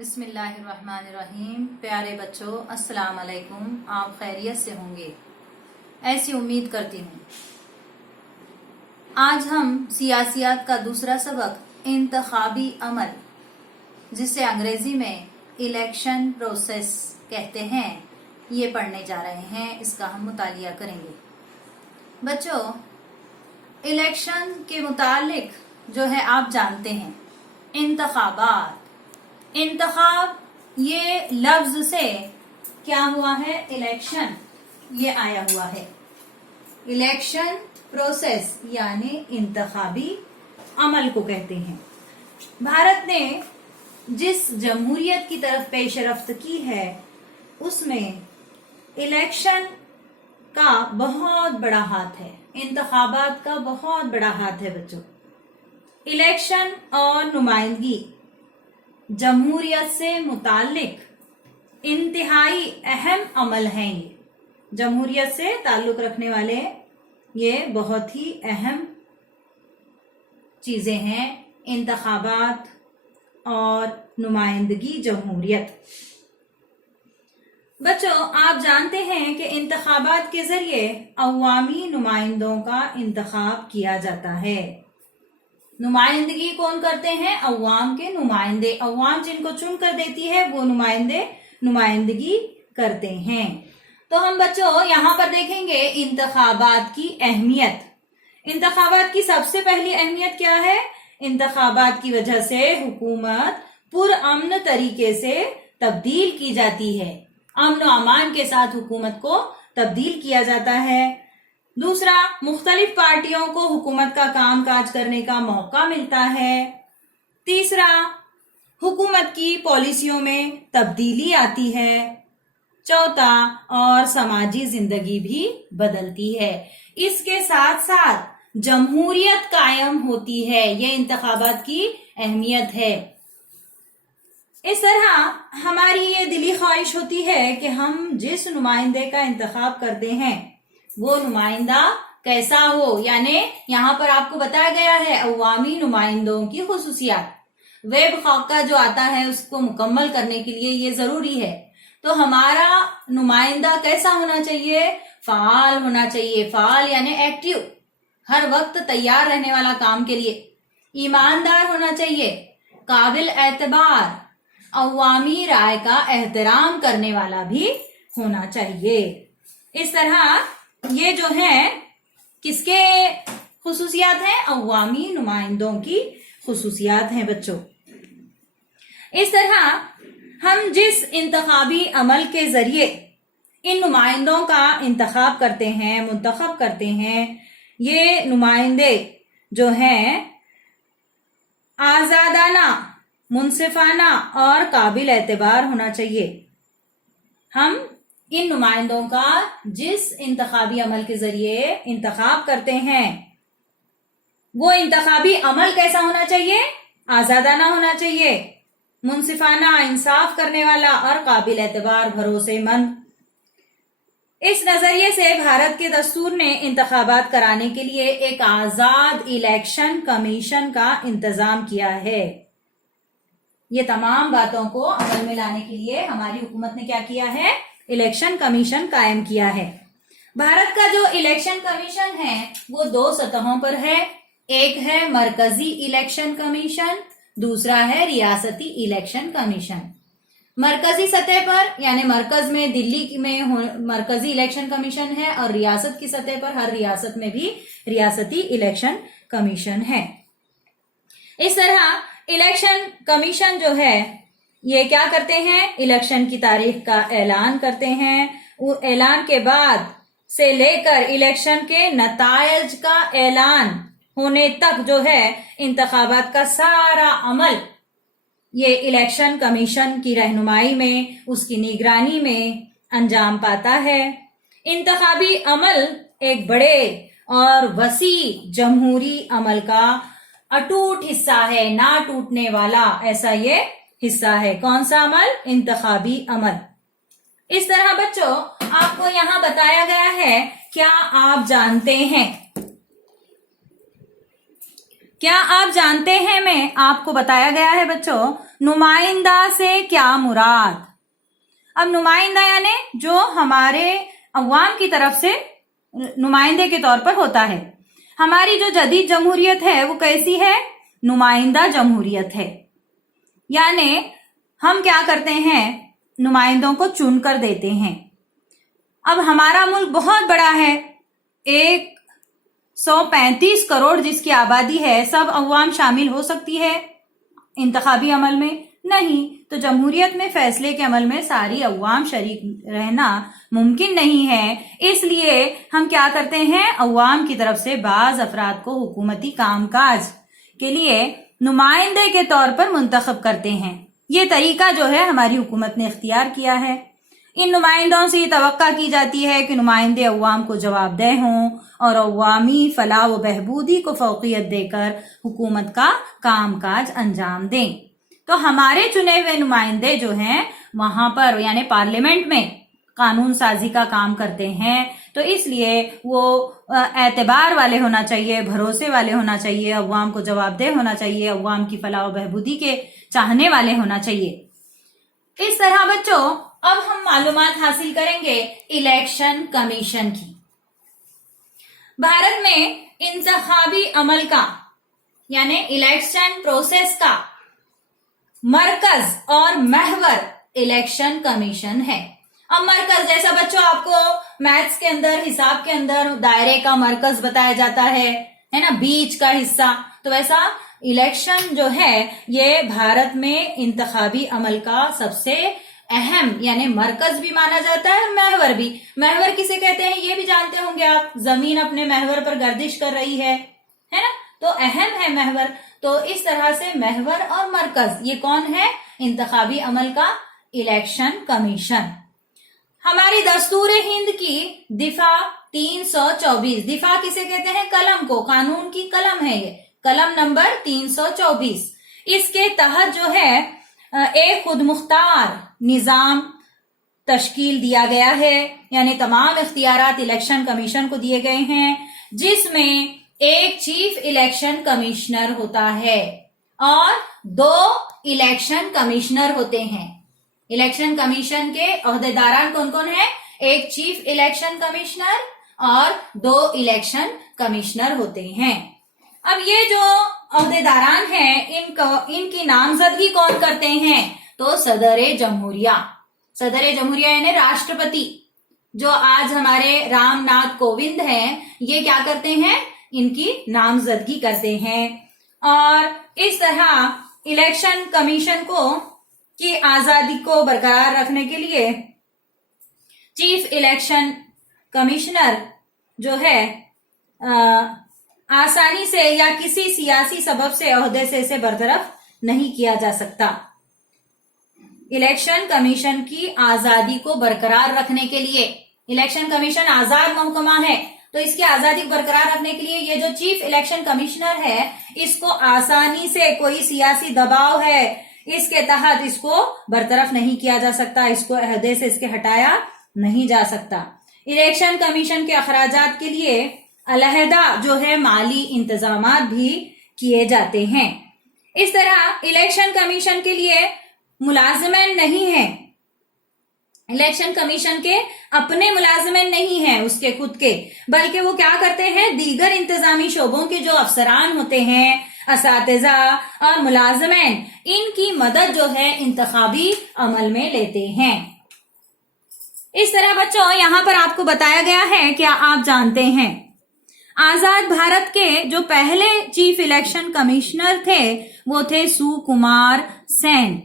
बिस्मिल्लाहिर्रहमानिर्रहीम। प्यारे बच्चों, अस्सलाम वालेकुम। आप खैरियत से होंगे ऐसी उम्मीद करती हूँ। आज हम सियासियात का दूसरा सबक इंतखाबी अमल, जिसे अंग्रेजी में इलेक्शन प्रोसेस कहते हैं, ये पढ़ने जा रहे हैं। इसका हम मुतालिया करेंगे। बच्चों, इलेक्शन के मुतालिक जो है आप जानते हैं, इंतखाबात, इंतखाब ये लफ्ज से क्या हुआ है, इलेक्शन ये आया हुआ है। इलेक्शन प्रोसेस यानी इंतखाबी अमल को कहते हैं। भारत ने जिस जमहूरियत की तरफ पेशरफ्त की है, उसमें इलेक्शन का बहुत बड़ा हाथ है, इंतखाबात का बहुत बड़ा हाथ है। बच्चों, इलेक्शन और नुमाइंदगी जमहूरियत से मुतालिक इंतहाई अहम अमल हैं। ये जमहूरियत से ताल्लुक रखने वाले ये बहुत ही अहम चीजें हैं, इंतखाबात और नुमाइंदगी जमहूरियत। बच्चों, आप जानते हैं कि इंतखाबात के जरिए अवामी नुमाइंदों का इंतखाब किया जाता है। नुमाइंदगी कौन करते हैं? अवाम के नुमाइंदे। अवाम जिनको चुन कर देती है, वो नुमाइंदे नुमाइंदगी करते हैं। तो हम बच्चों यहाँ पर देखेंगे इंतखाबात की अहमियत। इंतखाबात की सबसे पहली अहमियत क्या है? इंतखाबात की वजह से हुकूमत पुरअमन तरीके से तब्दील की जाती है। अमन और अमान के साथ हुकूमत को तब्दील किया जाता है। दूसरा, मुख्तलिफ पार्टियों को हुकूमत का काम काज करने का मौका मिलता है। तीसरा, हुकूमत की पॉलिसियों में तब्दीली आती है। चौथा, और समाजी जिंदगी भी बदलती है। इसके साथ साथ जमहूरियत कायम होती है। ये इंतखाबात की अहमियत है। इस तरह हमारी ये दिली ख्वाहिश होती है कि हम जिस नुमाइंदे का इंतखाब करते हैं, वो नुमाइंदा कैसा हो। यानी यहाँ पर आपको बताया गया है अवामी नुमाइंदों की खुसूसियात। वेब खाका जो आता है, उसको मुकम्मल करने के लिए ये जरूरी है। तो हमारा नुमाइंदा कैसा होना चाहिए? फाल होना चाहिए। फाल यानी एक्टिव, हर वक्त तैयार रहने वाला काम के लिए। ईमानदार होना चाहिए, काबिल एतबार, अवामी राय का एहतराम करने वाला भी होना चाहिए। इस तरह ये जो है किसके खुसूसियात हैं? अवामी नुमाइंदों की खुसूसियात हैं। बच्चों, इस तरह हम जिस इंतखाबी अमल के जरिए इन नुमाइंदों का इंतखाब करते हैं, मुंतखब करते हैं, ये नुमाइंदे जो हैं आजादाना, मुनसिफाना और काबिल एतबार होना चाहिए। हम इन नुमाइंदों का जिस इंतखाबी अमल के जरिए इंतखाब करते हैं, वो इंतखाबी अमल कैसा होना चाहिए? आजादाना होना चाहिए, मुनसिफाना, इंसाफ करने वाला और काबिल एतबार, भरोसेमंद। इस नजरिए से भारत के दस्तूर ने इंतखाबात कराने के लिए एक आजाद इलेक्शन कमीशन का इंतजाम किया है। ये तमाम बातों को अमल में लाने के लिए हमारी हुकूमत ने क्या किया है? इलेक्शन कमीशन कायम किया है। भारत का जो इलेक्शन कमीशन है वो दो सतहों पर है। एक है मरकजी इलेक्शन कमीशन, दूसरा है रियासती इलेक्शन कमीशन। मरकजी सतह पर यानी मरकज में, दिल्ली में मरकजी इलेक्शन कमीशन है, और रियासत की सतह पर हर रियासत में भी रियासती इलेक्शन कमीशन है। इस तरह इलेक्शन कमीशन जो है ये क्या करते हैं? इलेक्शन की तारीख का ऐलान करते हैं। वो ऐलान के बाद से लेकर इलेक्शन के नतायज का ऐलान होने तक जो है इंतखाबात का सारा अमल ये इलेक्शन कमीशन की रहनुमाई में, उसकी निगरानी में अंजाम पाता है। इंतखाबी अमल एक बड़े और वसी जमहूरी अमल का अटूट हिस्सा है, ना टूटने वाला ऐसा ये हिस्सा है। कौन सा अमल? इंतखाबी अमल। इस तरह बच्चों, आपको यहाँ बताया गया है, क्या आप जानते हैं क्या आप जानते हैं में आपको बताया गया है बच्चों नुमाइंदा से क्या मुराद। अब नुमाइंदा यानी जो हमारे अवाम की तरफ से नुमाइंदे के तौर पर होता है। हमारी जो जदीद जमहूरियत है वो कैसी है, नुमाइंदा जमहूरियत है। यानी हम क्या करते हैं, नुमाइंदों को चुन कर देते हैं। अब हमारा मुल्क बहुत बड़ा है, 135 करोड़ जिसकी आबादी है, सब अवाम शामिल हो सकती है इंतखाबी अमल में? नहीं। तो जमहूरियत में फैसले के अमल में सारी अवाम शरीक रहना मुमकिन नहीं है। इसलिए हम क्या करते हैं, अवाम की तरफ से बाज अफराद को हुकूमती कामकाज के लिए नुमाइंदे के तौर पर मुंतखब करते हैं। ये तरीका जो है हमारी हुकूमत ने इख्तियार किया है। इन नुमाइंदों से ये तवक्का की जाती है कि नुमाइंदे अवाम को जवाबदेह हों और अवामी फलाह व बहबूदी को फौकियत देकर हुकूमत का कामकाज अंजाम दें। तो हमारे चुने हुए नुमाइंदे जो हैं वहां पर यानी पार्लियामेंट में कानून साजी का काम करते हैं। तो इसलिए वो एतबार वाले होना चाहिए, भरोसे वाले होना चाहिए, अवाम को जवाबदेह होना चाहिए, अवाम की फलाह व बहबूदी के चाहने वाले होना चाहिए। इस तरह बच्चों अब हम मालूमात हासिल करेंगे इलेक्शन कमीशन की। भारत में इंतखाबी अमल का यानी इलेक्शन प्रोसेस का मरकज और महवर इलेक्शन कमीशन है। अब मरकज जैसा बच्चों आपको मैथ्स के अंदर, हिसाब के अंदर दायरे का मरकज बताया जाता है ना, बीच का हिस्सा, तो वैसा इलेक्शन जो है ये भारत में इंतखाबी अमल का सबसे अहम यानी मरकज भी माना जाता है और महवर भी। महवर किसे कहते हैं ये भी जानते होंगे आप, जमीन अपने महवर पर गर्दिश कर रही है ना, तो अहम है महवर। तो इस तरह से महवर और मरकज ये कौन है, इंतखाबी अमल का इलेक्शन कमीशन। हमारी दस्तूर हिंद की दिफा 324, दिफा किसे कहते हैं, कलम को, कानून की कलम है ये, कलम नंबर 324। इसके तहत जो है एक खुद मुख्तार निजाम तश्कील दिया गया है, यानी तमाम इख्तियारात इलेक्शन कमीशन को दिए गए हैं, जिसमें एक चीफ इलेक्शन कमिश्नर होता है और 2 इलेक्शन कमिश्नर होते हैं। इलेक्शन कमीशन के ओहदेदारान कौन कौन है, एक चीफ इलेक्शन कमिश्नर और 2 इलेक्शन कमिश्नर होते हैं। अब ये जो ओहदेदारान हैं इनकी नामजदगी कौन करते हैं, तो सदर जमहूरिया। सदर जमहूरिया यानी राष्ट्रपति, जो आज हमारे रामनाथ कोविंद हैं, ये क्या करते हैं, इनकी नामजदगी करते हैं। और इस तरह इलेक्शन कमीशन को की आजादी को बरकरार रखने के लिए चीफ इलेक्शन कमिश्नर जो है आसानी से या किसी सियासी सबब से ओहदे से इसे बरतरफ नहीं किया जा सकता। इलेक्शन कमीशन की आजादी को बरकरार रखने के लिए, इलेक्शन कमीशन आजाद महकमा है, तो इसकी आजादी को बरकरार रखने के लिए ये जो चीफ इलेक्शन कमिश्नर है, इसको आसानी से कोई सियासी दबाव है इसके तहत इसको बरतरफ नहीं किया जा सकता, इसको ओहदे से इसके हटाया नहीं जा सकता। इलेक्शन कमीशन के अखराजात के लिए अलहदा जो है माली इंतजामात भी किए जाते हैं। इस तरह इलेक्शन कमीशन के लिए मुलाजिमेन नहीं है, इलेक्शन कमीशन के अपने मुलाजिमेन नहीं है उसके खुद के, बल्कि वो क्या करते हैं, दीगर इंतजामी शोबों के जो अफसरान होते हैं, असातिज़ा और मुलाजिमेन, इनकी मदद जो है इंतखाबी अमल में लेते हैं। इस तरह बच्चों यहाँ पर आपको बताया गया है, क्या आप जानते हैं आजाद भारत के जो पहले चीफ इलेक्शन कमिश्नर थे वो थे सुकुमार सेन।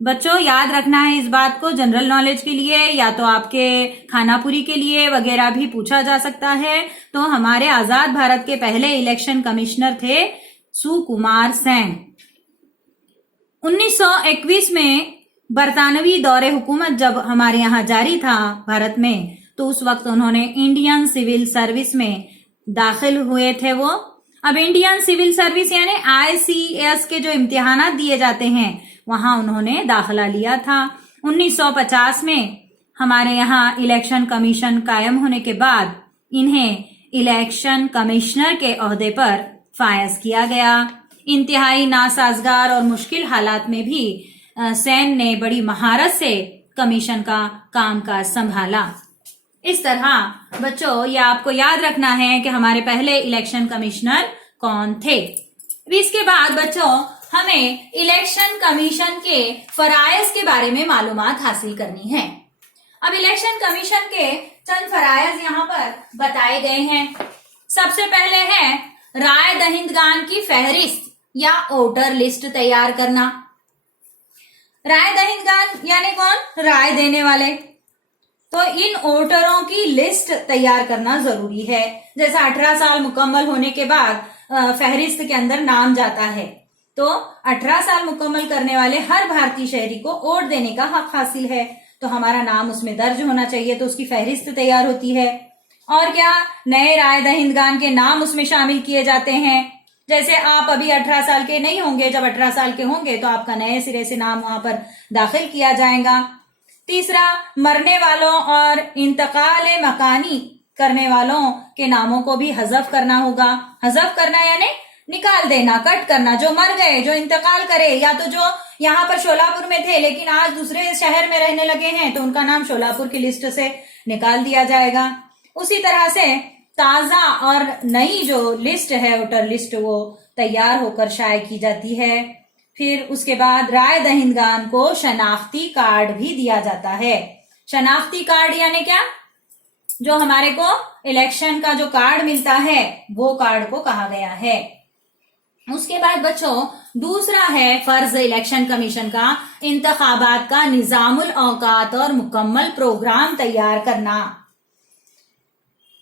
बच्चों याद रखना है इस बात को, जनरल नॉलेज के लिए या तो आपके खानापुरी के लिए वगैरह भी पूछा जा सकता है। तो हमारे आजाद भारत के पहले इलेक्शन कमिश्नर थे सुकुमार सेन। 1921 में बरतानवी दौरे हुकूमत जब हमारे यहाँ जारी था भारत में, तो उस वक्त उन्होंने इंडियन सिविल सर्विस में दाखिल हुए थे वो। अब इंडियन सिविल सर्विस यानी ICS के जो इम्तिहानात दिए जाते हैं वहां उन्होंने दाखिला लिया था। 1950 में हमारे यहाँ इलेक्शन कमीशन कायम होने के बाद इन्हें इलेक्शन कमिश्नर के ओहदे पर फायज किया गया। इंतहाई नासाजगार और मुश्किल हालात में भी सेन ने बड़ी महारत से कमीशन का कामकाज संभाला। इस तरह बच्चों ये आपको याद रखना है कि हमारे पहले इलेक्शन कमिश्नर कौन थे। इसके बाद बच्चों हमें इलेक्शन कमीशन के फराइज के बारे में मालूमात हासिल करनी है। अब इलेक्शन कमीशन के चंद फराइज यहाँ पर बताए गए हैं। सबसे पहले है राय दहिंदगान की फहरिस्त या वोटर लिस्ट तैयार करना। राय दहिंदगान यानी कौन? राय देने वाले। तो इन वोटरों की लिस्ट तैयार करना जरूरी है। जैसा 18 साल मुकम्मल होने के बाद फहरिस्त के अंदर नाम जाता है, तो 18 साल मुकम्मल करने वाले हर भारतीय शहरी को वोट देने का हक हासिल है, तो हमारा नाम उसमें दर्ज होना चाहिए, तो उसकी फहरिस्त तैयार होती है। और क्या, नए राय दहिंदगान के नाम उसमें शामिल किए जाते हैं। जैसे आप अभी 18 साल के नहीं होंगे, जब 18 साल के होंगे तो आपका नए सिरे से नाम वहां पर दाखिल किया जाएगा। तीसरा, मरने वालों और इंतकाल मकानी करने वालों के नामों को भी हज़फ करना होगा। हज़फ करना यानी निकाल देना, कट करना। जो मर गए, जो इंतकाल करे, या तो जो यहाँ पर शोलापुर में थे लेकिन आज दूसरे शहर में रहने लगे हैं, तो उनका नाम शोलापुर की लिस्ट से निकाल दिया जाएगा। उसी तरह से ताजा और नई जो लिस्ट है, वोटर लिस्ट, वो तैयार होकर शाये की जाती है। फिर उसके बाद राय दहिंदगान को शनाख्ती कार्ड भी दिया जाता है। शनाख्ती कार्ड यानी क्या? जो हमारे को इलेक्शन का जो कार्ड मिलता है वो कार्ड को कहा गया है। उसके बाद बच्चों दूसरा है फर्ज इलेक्शन कमीशन का इंतखाबात का निजामुल औकात और मुकम्मल प्रोग्राम तैयार करना।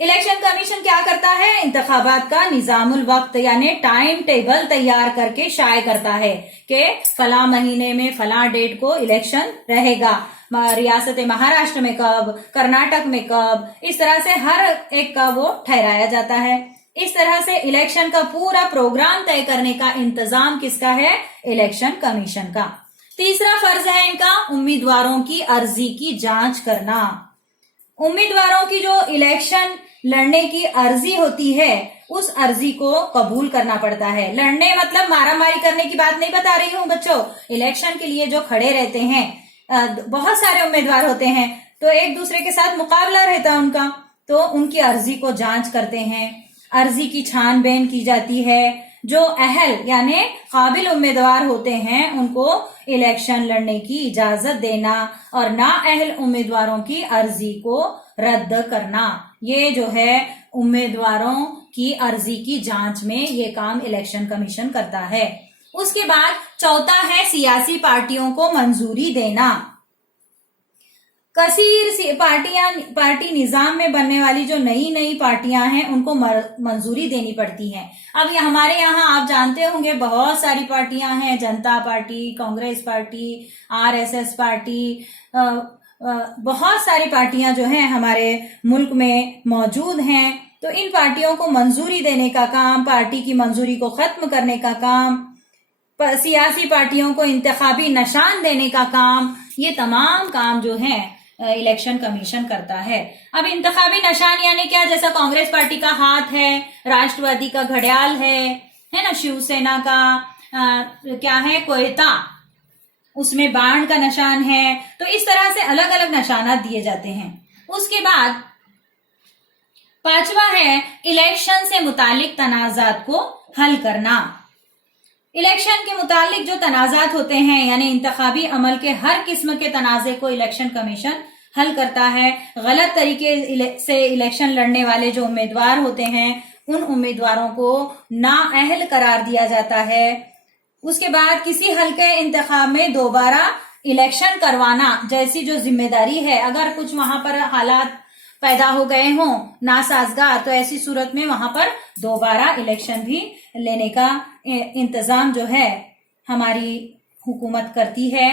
इलेक्शन कमीशन क्या करता है? इंतखाबात का निजामुल वक्त यानी टाइम टेबल तैयार करके शाये करता है कि फला महीने में फला डेट को इलेक्शन रहेगा। रियासत महाराष्ट्र में कब, कर्नाटक में कब, इस तरह से हर एक का वो ठहराया जाता है। इस तरह से इलेक्शन का पूरा प्रोग्राम तय करने का इंतजाम किसका है? इलेक्शन कमीशन का। तीसरा फर्ज है इनका उम्मीदवारों की अर्जी की जांच करना। उम्मीदवारों की जो इलेक्शन लड़ने की अर्जी होती है उस अर्जी को कबूल करना पड़ता है। लड़ने मतलब मारामारी करने की बात नहीं बता रही हूँ बच्चों। इलेक्शन के लिए जो खड़े रहते हैं, बहुत सारे उम्मीदवार होते हैं, तो एक दूसरे के साथ मुकाबला रहता है उनका, तो उनकी अर्जी को जांच करते हैं। अर्जी की छानबीन की जाती है। जो अहल यानी काबिल उम्मीदवार होते हैं उनको इलेक्शन लड़ने की इजाजत देना और नाअहल उम्मीदवारों की अर्जी को रद्द करना, ये जो है उम्मीदवारों की अर्जी की जांच में ये काम इलेक्शन कमीशन करता है। उसके बाद चौथा है सियासी पार्टियों को मंजूरी देना। कसीर पार्टी निजाम में बनने वाली जो नई नई पार्टियां हैं उनको मंजूरी देनी पड़ती है। अब हमारे यहाँ आप जानते होंगे बहुत सारी पार्टियां हैं, जनता party, Congress party, RSS party, बहुत सारी पार्टियां जो हैं हमारे मुल्क में मौजूद हैं। तो इन पार्टियों को मंजूरी देने का काम, पार्टी की मंजूरी को खत्म करने का काम, सियासी पार्टियों को इंतखाबी निशान देने का काम, ये तमाम काम जो है इलेक्शन कमीशन करता है। अब इंतखाबी निशान यानी क्या? जैसा कांग्रेस पार्टी का हाथ है, राष्ट्रवादी का घड़ियाल है ना, शिवसेना का क्या है, कोयता, उसमें बाण का निशान है। तो इस तरह से अलग अलग निशानात दिए जाते हैं। उसके बाद पांचवा है इलेक्शन से मुतालिक तनाजात को हल करना। इलेक्शन के मुतालिक जो तनाजात होते हैं यानी इंतखाबी अमल के हर किस्म के तनाजे को इलेक्शन कमीशन हल करता है। गलत तरीके से इलेक्शन लड़ने वाले जो उम्मीदवार होते हैं उन उम्मीदवारों को नाअहल करार दिया जाता है। उसके बाद किसी हल्के इंतखाब में दोबारा इलेक्शन करवाना जैसी जो जिम्मेदारी है, अगर कुछ वहां पर हालात पैदा हो गए हों नासाजगार, तो ऐसी सूरत में वहां पर दोबारा इलेक्शन भी लेने का इंतजाम जो है हमारी हुकूमत करती है।